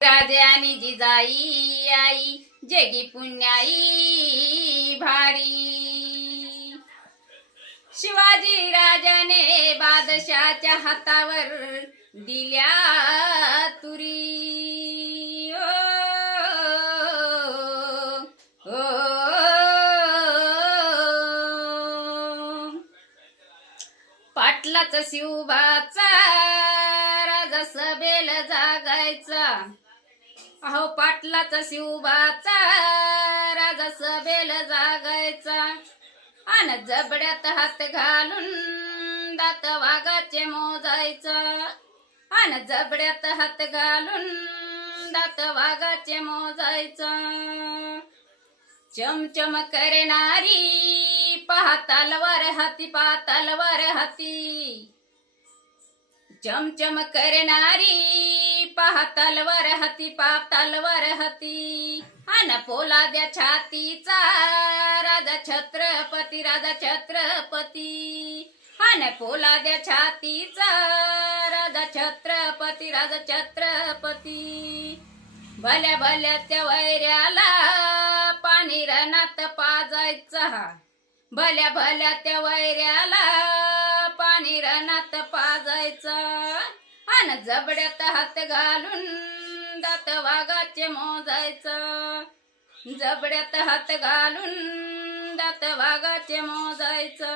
राजे आणि जिजाई आई जगी पुण्याई भारी। शिवाजी राजाने बादशाच्या हातावर दिल्या तुरी। ओ, ओ, पाटलाचा शिवबाचा राजा सभेल जागायचा। अहो पाटलाचा शिवबाचा राजा सभेल जागायचा। अन जबड्यात हात घालून दात वाघाचे मोजायचा। अन जबड्यात हात घालून दात वाघाचे मोजायचा। चमचम करणारी पहा तलवार हाती, पहा तलवार हाती। चमचम करणारी पहा तलवार हाती, पहा तलवार हाती। अन पोलाद्या छातीचा राजा छत्रपती, राजा छत्रपती। अन पोलाद्या छातीचा राजा छत्रपती, राजा छत्रपती। भल्या भल्या त्या वैऱ्याला पाणी रणात पाजायचा। भल्या भल्या त्या वैऱ्याला पाणी रणात पाजायचा। अन जबड्यात हात घालून दात वाघाचे मोजायचा। जबड्यात हात घालून दात वाघाचे मोजायचा।